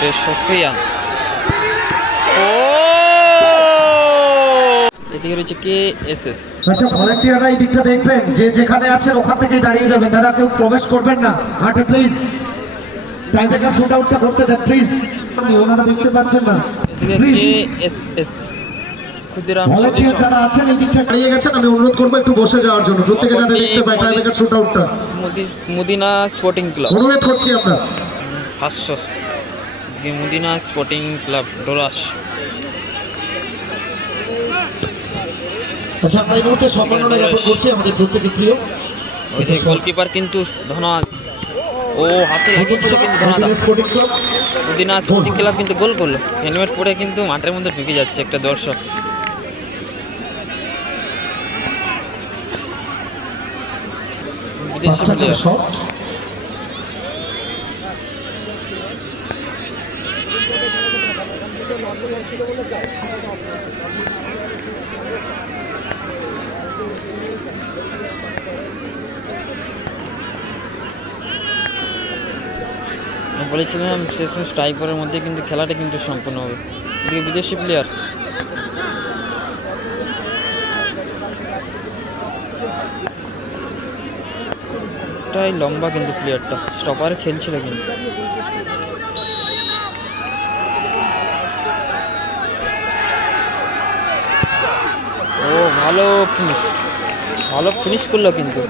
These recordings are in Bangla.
শটে সফিয়ান ও এদিকে রয়েছে কে এস এস আচ্ছা ভলেন্টিয়াররা এই দিকটা দেখবেন যে যেখানে আছেন ওখান থেকেই দাঁড়িয়ে যাবেন। দাদা কেউ প্রবেশ করবেন না। মাঠে প্লিজ টাইব্রেকার শুট আউটটা করতে দেন প্লিজ আপনি ওনারা দেখতে পাচ্ছেন না। K S S Khudiram volunteer যারা আছেন এই দিকটা দাঁড়িয়ে গেছেন। আমি অনুরোধ করব একটু বসে যাওয়ার জন্য। প্রত্যেকে যাতে দেখতে পায় টাইব্রেকার শুট আউটটা মুদিনা স্পোর্টিং ক্লাব অনুরোধ করছি আমরা। পাঁচশো এদিকে মুদিনা স্পোর্টিং ক্লাব ডোরাস। আচ্ছা আমরা এই মুহূর্তে সম্মাননা জ্ঞাপন করছি আমাদের প্রত্যেকের প্রিয়। ওই যে গোলকিপার কিন্তু ধনা ও হাতে লাগিয়েছিল কিন্তু মুদিনা স্পোর্টিং ক্লাব কিন্তু গোল করল। হেলমেট পরে কিন্তু মাঠের মধ্যে ঢুকে যাচ্ছে একটা দর্শক। বিদেশি প্লেয়ার বলেছিলাম শেষমেশ টাইপারের মধ্যে কিন্তু খেলাটা কিন্তু সম্পূর্ণ হবে। এদিকে বিদেশি প্লেয়ার টাই লম্বা কিন্তু প্লেয়ারটা স্টপার খেলছিল কিন্তু। ও, ভালো ফিনিশ ভালো ফিনিশ করল কিন্তু।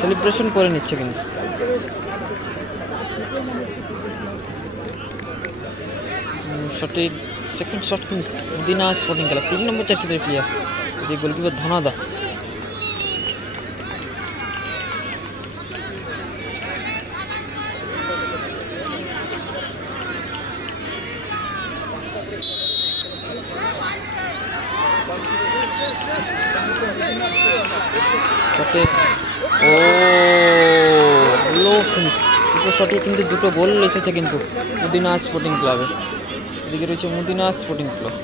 সেলিব্রেশন করে নিচ্ছে কিন্তু। শটে সেকেন্ড শট কিন্তু মদিনা স্পোর্টিং খেলা। তিন নম্বর চাইছে প্লেয়ার যে গোলকিপার ধনাদা। শটে ও লো ফিনিশ দুটো শটে কিন্তু দুটো গোল এসেছে কিন্তু মুদিনা স্পোর্টিং ক্লাবে এদিকে রয়েছে মুদিনা স্পোর্টিং ক্লাব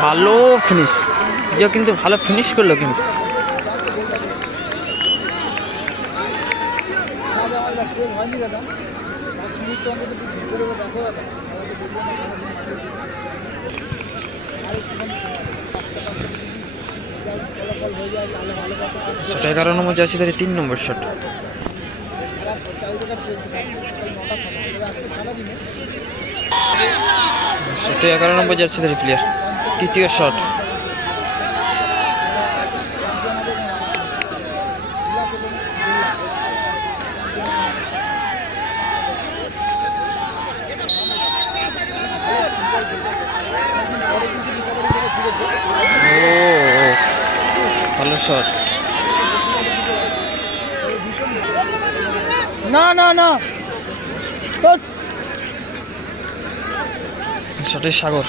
ভালো ফিনিশ কিন্তু ভালো ফিনিশ করল কিন্তু। দাদা। পাঁচ মিনিট তো অন্তত একটু ধৈর্য ধরে দেখো দাদা তাহলে তো দেখবে না সারাদিন মাঠে ছিল। আরেকটুখানি সময়, পাঁচটা পাঁচটা ফলাফল হয়ে যায় তাহলে ভালো কথা সেটা এগারো নম্বর তিন নম্বর শট চারিদিকে চলতে থাকবে সকাল নটার সময় তবে আজকে সারাদিনে। সেটা এগারো নম্বর যাচ্ছে তাহলে প্লেয়ার তৃতীয় শট পরে কিছু রিকভারি করে ফিরেছে না না না। শটে সাগর।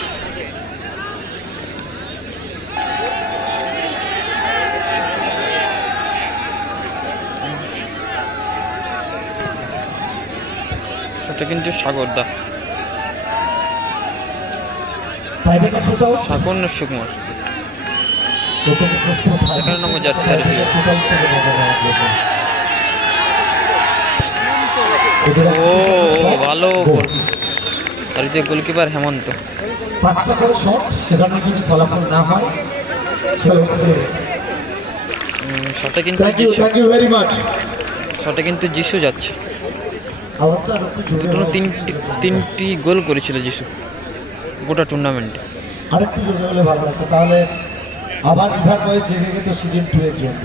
শটে কিন্তু সাগর দা। না সুকুমার এগারো নম্বর জার্সি তার ও ভালো। আর যে গোলকিপার হেমন্ত পাঁচটা করে শট সেখানে যদি ফলাফল না হয় শটে কিন্তু শটে কিন্তু যিশু যাচ্ছে দুটো তিনটি তিনটি গোল করেছিল যিশু গোটা টুর্নামেন্টে আরেকটু জোরে হলে ভালো লাগতো তাহলে আবার বিভাগ হয়েছে কিন্তু সিজন টু এর জন্য।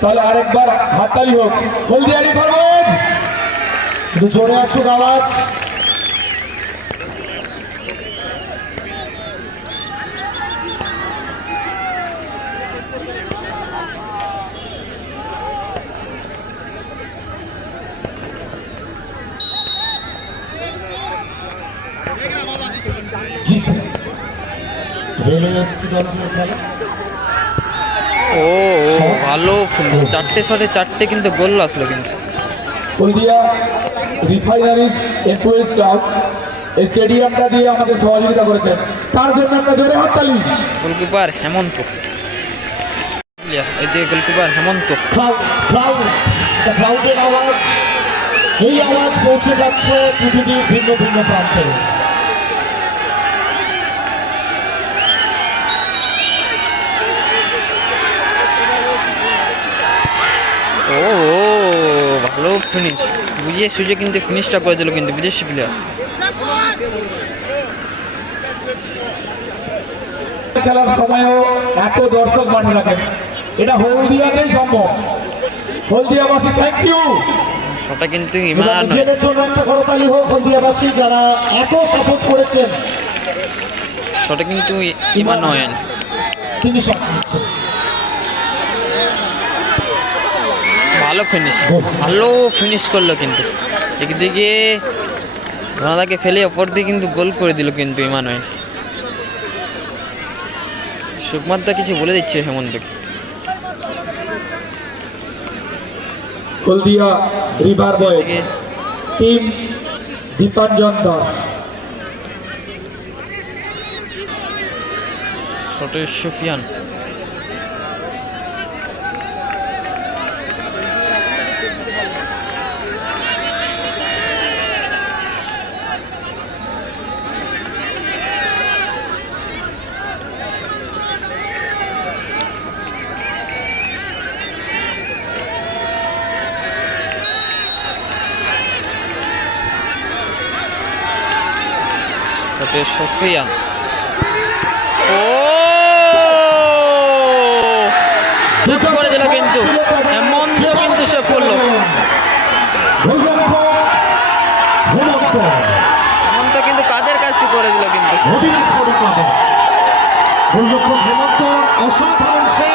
তাহলে আরেকবার হাততালি হোক। হলদিয়ারি ফরওয়ার্ড জোরে আসুক আওয়াজ। ও ও, ভালো চারটে শটে চারটে কিন্তু গোল আসলো কিন্তু। হলদিয়া রিফাইনারিজ এমপ্লয়িজ ক্লাব এই স্টেডিয়ামটা দিয়ে আমাদের সহযোগিতা করেছেন। তার জন্য একটা জোরে হাততালি। গোলকিপার হেমন্ত। এদিকে গোলকিপার হেমন্ত। ক্রাউড আওয়াজ। এই আওয়াজ পৌঁছে যাচ্ছে পৃথিবীর ভিন্ন ভিন্ন প্রান্তে ও ও ভালো ফিনিশ বুঝিয়ে সুঝে কিন্তু ফিনিশটা করে দিল কিন্তু বিদেশি প্লেয়ার খেলার সময়ও এত দর্শক বানিয়ে রাখেন এটা হলদিয়াতেই সম্ভব। হলদিয়াবাসী থ্যাংক ইউ শটটা কিন্তু ইমান নিজেদের জন্য একটা করতালি হোক হলদিয়াবাসী যারা এত সাপোর্ট করেছেন। সেটা কিন্তু ইমান নয়। তিনি সব ভালো ফিনিশ ভালো ফিনিশ করল কিন্তু। একদিকে ধনাদাকে ফেলে অপর দিকে কিন্তু গোল করে দিল কিন্তু ইমানুয়েল। সুকুমারদা কিছু বলে দিচ্ছে হেমন্তকে। Haldia river boy team Dipanjan Das. Sufiyan. শটে সুফিয়ান ও করে দিল কিন্তু। হেমন্ত কিন্তু সেভ করল। হেমন্ত কিন্তু কাজের কাজটি করে দিল কিন্তু অসাধারণ সে